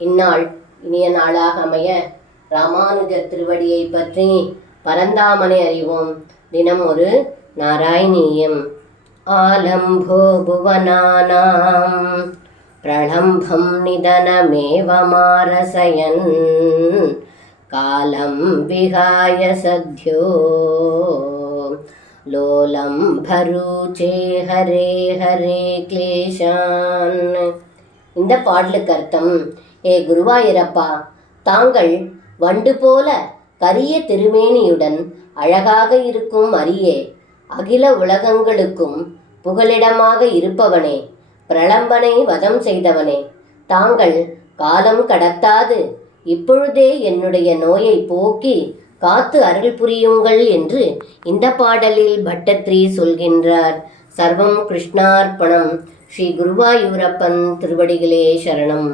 இந்நாள் இனிய நாளாக அமைய ராமானுஜர் திருவடியை பற்றி பரந்தாமனை அறிவோம். தினம் ஒரு நாராயணீயம். ஆலம்போ புவனானாம் பிரளம்பம் நிதனமேவமாரசயன் காலம் விகாய சத்யோ லோலம் பருச்சே ஹரே ஹரே கிளேஷான். இந்த பாடலுக்கு அர்த்தம், ஏ குருவாயூரப்பா, தாங்கள் வண்டு போல கரிய திருமேனியுடன் அழகாக இருக்கும் அரியே, அகில உலகங்களுக்கும் புகலிடமாக இருப்பவனே, பிரளம்பனை வதம் செய்தவனே, தாங்கள் காலம் கடத்தாது இப்பொழுதே என்னுடைய நோயை போக்கி காத்து அருள் புரியுங்கள் என்று இந்த பாடலில் பட்டத்ரி சொல்கின்றார். சர்வம் கிருஷ்ணார்ப்பணம். ஸ்ரீ குருவாயூரப்பன் திருவடிகளே சரணம்.